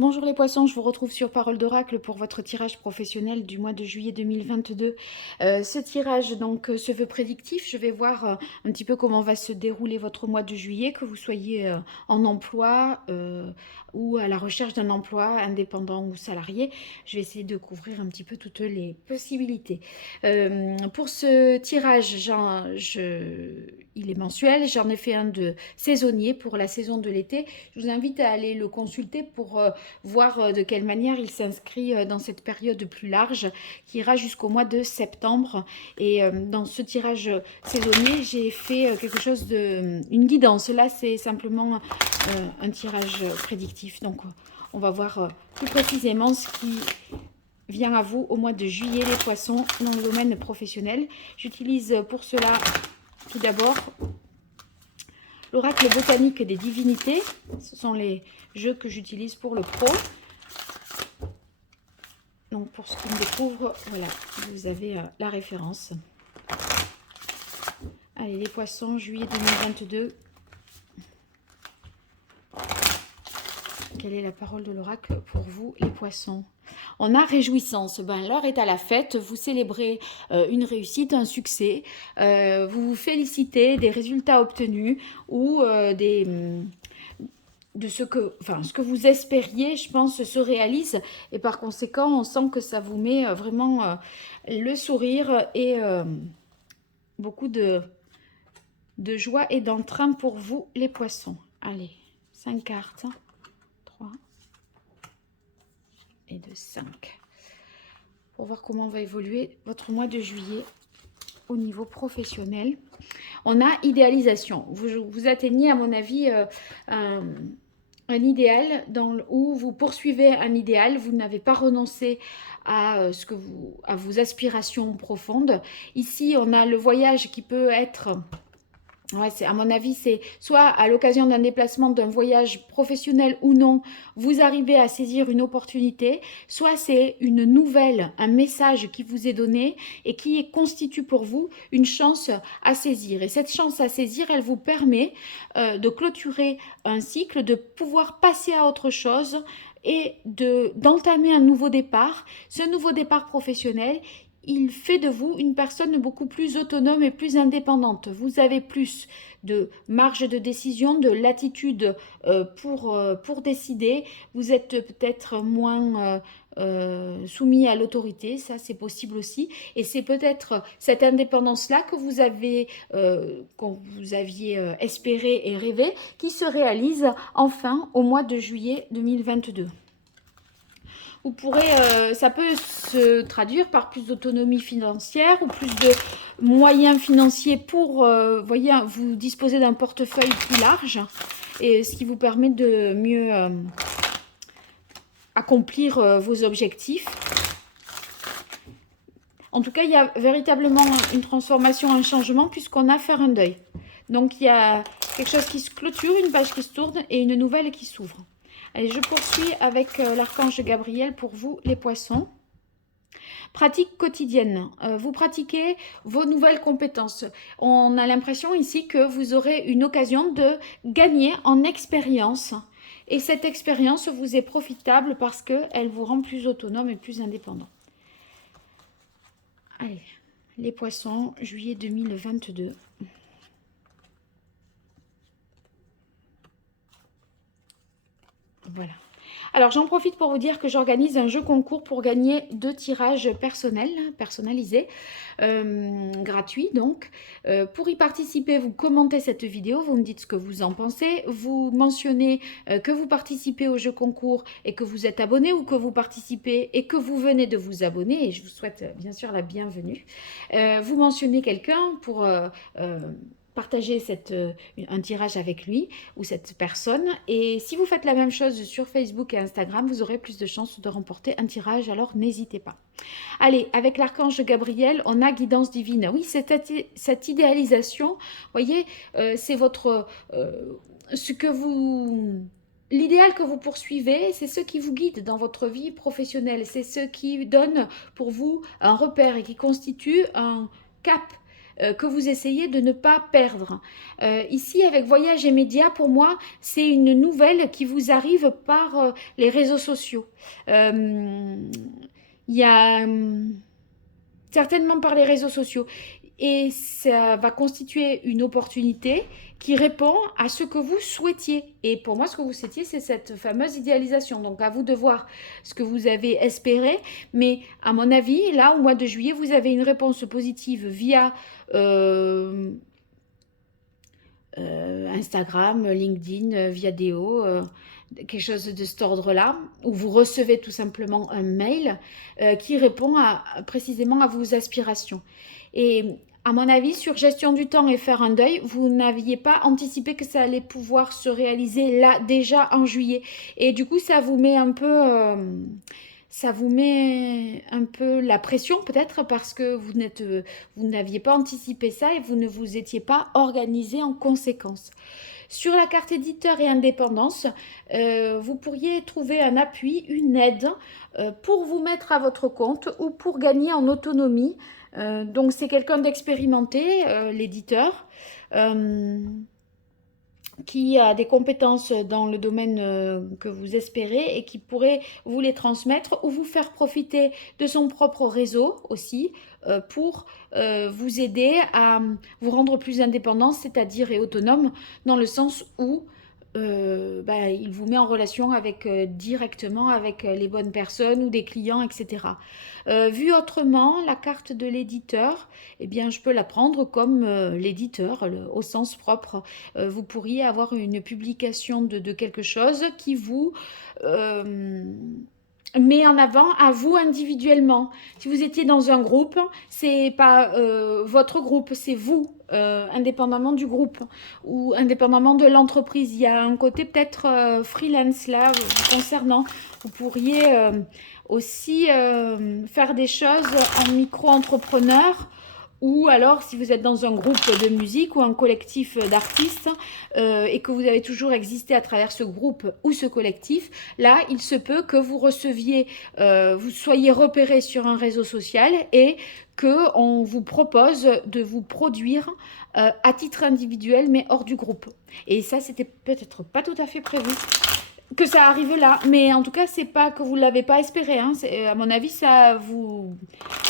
Bonjour les poissons, je vous retrouve sur Parole d'Oracle pour votre tirage professionnel du mois de juillet 2022. Ce tirage donc se veut prédictif. Je vais voir un petit peu comment va se dérouler votre mois de juillet, que vous soyez en emploi ou à la recherche d'un emploi, indépendant ou salarié. Je vais essayer de couvrir un petit peu toutes les possibilités. Pour ce tirage, il est mensuel. J'en ai fait un de saisonnier pour la saison de l'été. Je vous invite à aller le consulter pour voir de quelle manière il s'inscrit dans cette période plus large qui ira jusqu'au mois de septembre. Et dans ce tirage saisonnier, j'ai fait quelque chose une guidance. Là, c'est simplement un tirage prédictif. Donc, on va voir plus précisément ce qui vient à vous au mois de juillet, les poissons, dans le domaine professionnel. J'utilise pour cela, tout d'abord, l'oracle botanique des divinités. Ce sont les jeux que j'utilise pour le pro. Donc pour ceux qui me découvrent, voilà, vous avez la référence. Allez, les poissons, juillet 2022. Quelle est la parole de l'oracle pour vous, les poissons? On a réjouissance. Ben, l'heure est à la fête. Vous célébrez une réussite, un succès. Vous vous félicitez des résultats obtenus ou de ce que vous espériez, je pense, se réalise. Et par conséquent, on sent que ça vous met vraiment le sourire et beaucoup de joie et d'entrain pour vous, les poissons. Allez, 5 cartes. 3 et de 5. Pour voir comment va évoluer votre mois de juillet au niveau professionnel. On a idéalisation. Vous atteignez, à mon avis, un idéal où vous poursuivez un idéal. Vous n'avez pas renoncé à vos aspirations profondes. Ici, on a le voyage qui peut être... Ouais, à mon avis, c'est soit à l'occasion d'un déplacement, d'un voyage professionnel ou non, vous arrivez à saisir une opportunité, soit c'est une nouvelle, un message qui vous est donné et qui constitue pour vous une chance à saisir. Et cette chance à saisir, elle vous permet de clôturer un cycle, de pouvoir passer à autre chose et d'entamer un nouveau départ. Ce nouveau départ professionnel, il fait de vous une personne beaucoup plus autonome et plus indépendante. Vous avez plus de marge de décision, de latitude pour décider. Vous êtes peut-être moins soumis à l'autorité, ça c'est possible aussi. Et c'est peut-être cette indépendance-là que vous aviez espéré et rêvé qui se réalise enfin au mois de juillet 2022. Vous pourrez, ça peut se traduire par plus d'autonomie financière ou plus de moyens financiers pour, voyez, vous disposer d'un portefeuille plus large, et ce qui vous permet de mieux accomplir vos objectifs. En tout cas, il y a véritablement une transformation, un changement, puisqu'on a à faire un deuil. Donc, il y a quelque chose qui se clôture, une page qui se tourne et une nouvelle qui s'ouvre. Allez, je poursuis avec l'archange Gabriel pour vous, les poissons. Pratique quotidienne. Vous pratiquez vos nouvelles compétences. On a l'impression ici que vous aurez une occasion de gagner en expérience. Et cette expérience vous est profitable parce qu'elle vous rend plus autonome et plus indépendant. Allez, les poissons, juillet 2022. Voilà. Alors, j'en profite pour vous dire que j'organise un jeu concours pour gagner 2 tirages personnalisés, gratuits donc. Pour y participer, vous commentez cette vidéo, vous me dites ce que vous en pensez, vous mentionnez que vous participez au jeu concours et que vous êtes abonné, ou que vous participez et que vous venez de vous abonner, et je vous souhaite bien sûr la bienvenue. Vous mentionnez quelqu'un pour... partager un tirage avec lui ou cette personne. Et si vous faites la même chose sur Facebook et Instagram, vous aurez plus de chances de remporter un tirage, alors n'hésitez pas. Allez, avec l'archange Gabriel, on a guidance divine. Oui, cette idéalisation, voyez, c'est l'idéal que vous poursuivez, c'est ce qui vous guide dans votre vie professionnelle. C'est ce qui donne pour vous un repère et qui constitue un cap que vous essayez de ne pas perdre. Ici, avec Voyage et Médias, pour moi, c'est une nouvelle qui vous arrive par les réseaux sociaux. Il y a certainement par les réseaux sociaux. Et ça va constituer une opportunité qui répond à ce que vous souhaitiez. Et pour moi, ce que vous souhaitiez, c'est cette fameuse idéalisation. Donc, à vous de voir ce que vous avez espéré. Mais à mon avis, là, au mois de juillet, vous avez une réponse positive via Instagram, LinkedIn, Viadeo, quelque chose de cet ordre-là, où vous recevez tout simplement un mail qui répond précisément à vos aspirations. Et à mon avis, sur gestion du temps et faire un deuil, vous n'aviez pas anticipé que ça allait pouvoir se réaliser là, déjà en juillet. Et du coup, ça vous met un peu... ça vous met un peu la pression peut-être parce que vous n'aviez pas anticipé ça et vous ne vous étiez pas organisé en conséquence. Sur la carte éditeur et indépendance, vous pourriez trouver un appui, une aide pour vous mettre à votre compte ou pour gagner en autonomie. Donc c'est quelqu'un d'expérimenté, l'éditeur, qui a des compétences dans le domaine que vous espérez et qui pourrait vous les transmettre ou vous faire profiter de son propre réseau aussi pour vous aider à vous rendre plus indépendant, c'est-à-dire et autonome, dans le sens où il vous met en relation avec, directement avec les bonnes personnes ou des clients, etc. Vu autrement, la carte de l'éditeur, eh bien, je peux la prendre comme l'éditeur, au sens propre. Vous pourriez avoir une publication de quelque chose qui vous met en avant à vous individuellement. Si vous étiez dans un groupe, c'est pas votre groupe, c'est vous, indépendamment du groupe ou indépendamment de l'entreprise. Il y a un côté peut-être freelance là vous concernant. Vous pourriez aussi faire des choses en micro-entrepreneur. Ou alors, si vous êtes dans un groupe de musique ou un collectif d'artistes et que vous avez toujours existé à travers ce groupe ou ce collectif, là, il se peut que vous receviez, vous soyez repéré sur un réseau social et qu'on vous propose de vous produire à titre individuel, mais hors du groupe. Et ça, c'était peut-être pas tout à fait prévu que ça arrive là, mais en tout cas, c'est pas que vous l'avez pas espéré. Hein. À mon avis, ça vous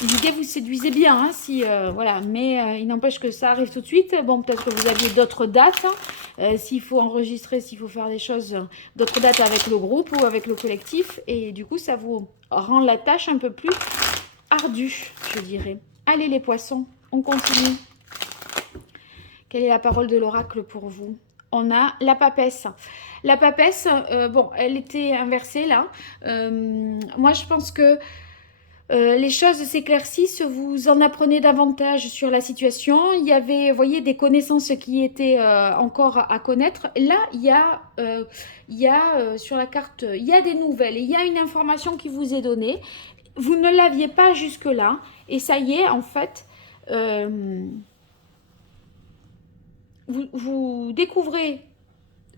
l'idée vous séduisait bien, hein, si voilà. Mais il n'empêche que ça arrive tout de suite. Bon, peut-être que vous aviez d'autres dates, hein, s'il faut enregistrer, s'il faut faire des choses, d'autres dates avec le groupe ou avec le collectif, et du coup, ça vous rend la tâche un peu plus ardue, je dirais. Allez les poissons, on continue. Quelle est la parole de l'oracle pour vous? On a la papesse. La papesse, bon, elle était inversée là. Moi, je pense que les choses s'éclaircissent, vous en apprenez davantage sur la situation. Il y avait, vous voyez, des connaissances qui étaient encore à connaître. Là, il y a sur la carte, il y a des nouvelles. Il y a une information qui vous est donnée. Vous ne l'aviez pas jusque-là. Et ça y est, en fait... vous découvrez,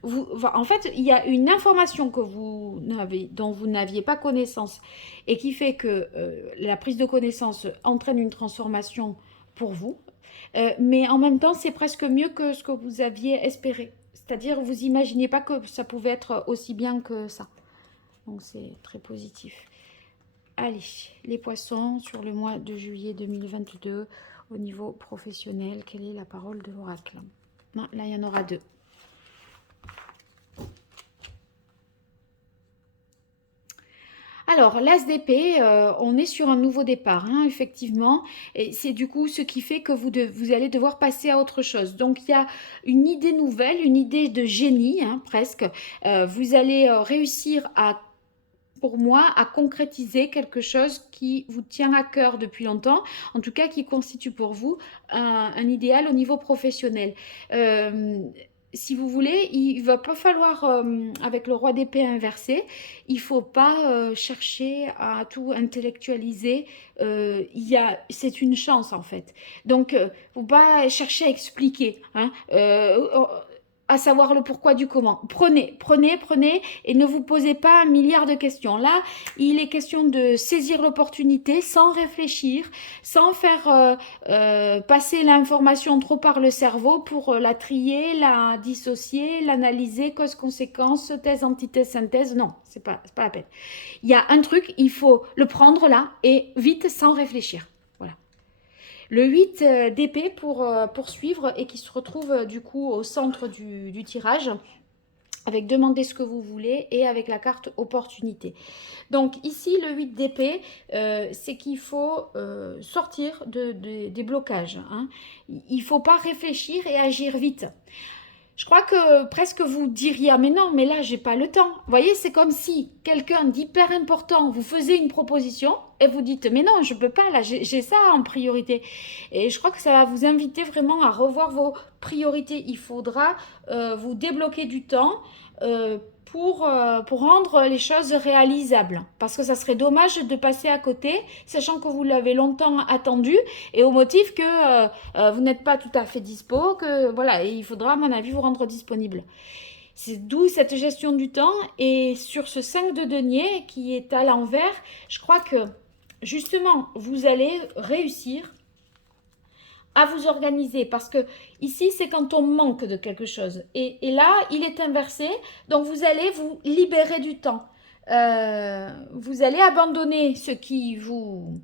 en fait, il y a une information dont vous n'aviez pas connaissance et qui fait que la prise de connaissance entraîne une transformation pour vous. Mais en même temps, c'est presque mieux que ce que vous aviez espéré. C'est-à-dire, vous n'imaginiez pas que ça pouvait être aussi bien que ça. Donc, c'est très positif. Allez, les poissons, sur le mois de juillet 2022, au niveau professionnel, quelle est la parole de l'oracle ? Non, là, il y en aura deux. Alors, l'as d'épée, on est sur un nouveau départ, hein, effectivement. Et c'est du coup ce qui fait que vous allez devoir passer à autre chose. Donc, il y a une idée nouvelle, une idée de génie, hein, presque. Vous allez réussir pour moi, à concrétiser quelque chose qui vous tient à cœur depuis longtemps, en tout cas qui constitue pour vous un idéal au niveau professionnel. Si vous voulez, il ne va pas falloir, avec le roi d'épée inversé, il ne faut pas chercher à tout intellectualiser. C'est une chance en fait. Donc, il ne faut pas chercher à expliquer. Hein. à savoir le pourquoi du comment. Prenez et ne vous posez pas un milliard de questions. Là, il est question de saisir l'opportunité sans réfléchir, sans faire passer l'information trop par le cerveau pour la trier, la dissocier, l'analyser, cause-conséquence, thèse, antithèse, synthèse. Non, c'est pas la peine. Il y a un truc, il faut le prendre là et vite sans réfléchir. Voilà. Le 8 d'épée pour poursuivre et qui se retrouve du coup au centre du tirage avec demander ce que vous voulez et avec la carte opportunité. Donc ici, le 8 d'épée, c'est qu'il faut sortir des blocages. Hein. Il ne faut pas réfléchir et agir vite. Je crois que presque vous diriez, ah mais non, mais là, j'ai pas le temps. Vous voyez, c'est comme si quelqu'un d'hyper important vous faisait une proposition et vous dites, mais non, je peux pas, là, j'ai ça en priorité. Et je crois que ça va vous inviter vraiment à revoir vos priorités. Il faudra vous débloquer du temps pour rendre les choses réalisables. Parce que ça serait dommage de passer à côté, sachant que vous l'avez longtemps attendu, et au motif que vous n'êtes pas tout à fait dispo, que voilà, et il faudra, à mon avis, vous rendre disponible. C'est d'où cette gestion du temps. Et sur ce 5 de denier qui est à l'envers, je crois que justement, vous allez réussir à vous organiser, parce que ici c'est quand on manque de quelque chose et là il est inversé, donc vous allez vous libérer du temps, vous allez abandonner ce qui vous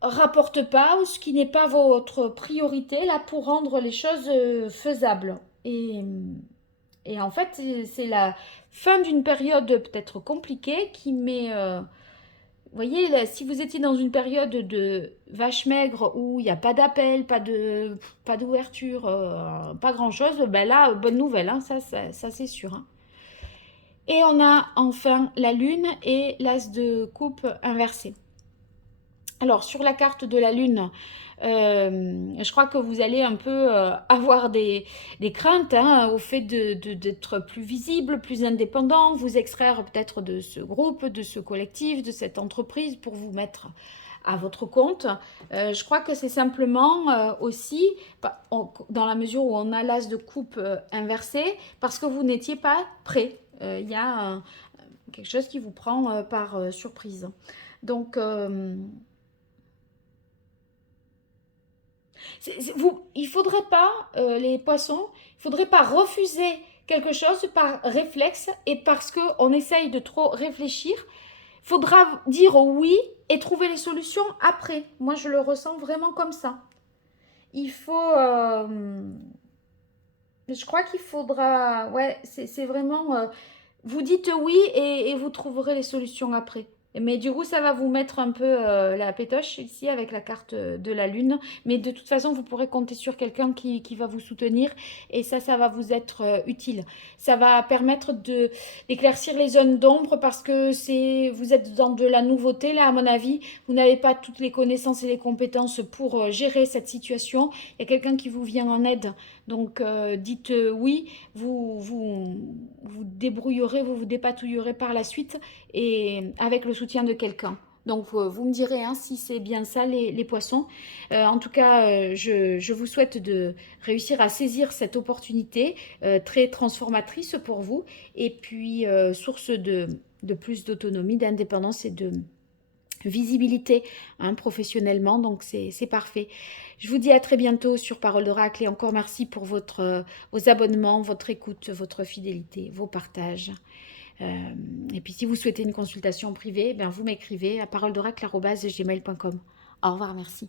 rapporte pas ou ce qui n'est pas votre priorité là pour rendre les choses faisables et en fait c'est la fin d'une période peut-être compliquée qui met vous voyez, là, si vous étiez dans une période de vache maigre où il n'y a pas d'appel, pas d'ouverture, pas grand-chose, ben là, bonne nouvelle, hein, ça c'est sûr. Hein. Et on a enfin la lune et l'as de coupe inversé. Alors, sur la carte de la lune, je crois que vous allez un peu avoir des craintes hein, au fait d'être plus visible, plus indépendant, vous extraire peut-être de ce groupe, de ce collectif, de cette entreprise pour vous mettre à votre compte. Je crois que c'est simplement aussi, dans la mesure où on a l'as de coupe inversé, parce que vous n'étiez pas prêt. Il y a quelque chose qui vous prend par surprise. Donc... il ne faudrait pas, les poissons, il ne faudrait pas refuser quelque chose par réflexe et parce qu'on essaye de trop réfléchir. Il faudra dire oui et trouver les solutions après. Moi, je le ressens vraiment comme ça. Il faut... je crois qu'il faudra... Ouais, c'est vraiment... vous dites oui et vous trouverez les solutions après. Mais du coup, ça va vous mettre un peu la pétoche ici avec la carte de la lune. Mais de toute façon, vous pourrez compter sur quelqu'un qui va vous soutenir. Et ça va vous être utile. Ça va permettre d'éclaircir les zones d'ombre parce que vous êtes dans de la nouveauté. Là, à mon avis, vous n'avez pas toutes les connaissances et les compétences pour gérer cette situation. Il y a quelqu'un qui vous vient en aide. Donc, dites oui. Vous débrouillerez, vous dépatouillerez par la suite et avec le soutien de quelqu'un. Donc, vous me direz hein, si c'est bien ça, les poissons. En tout cas, je vous souhaite de réussir à saisir cette opportunité très transformatrice pour vous et puis source de plus d'autonomie, d'indépendance et de visibilité hein, professionnellement. Donc, c'est parfait. Je vous dis à très bientôt sur Parole d'Oracle et encore merci pour vos abonnements, votre écoute, votre fidélité, vos partages. Et puis si vous souhaitez une consultation privée, vous m'écrivez à paroledoracle@gmail.com. Au revoir, merci.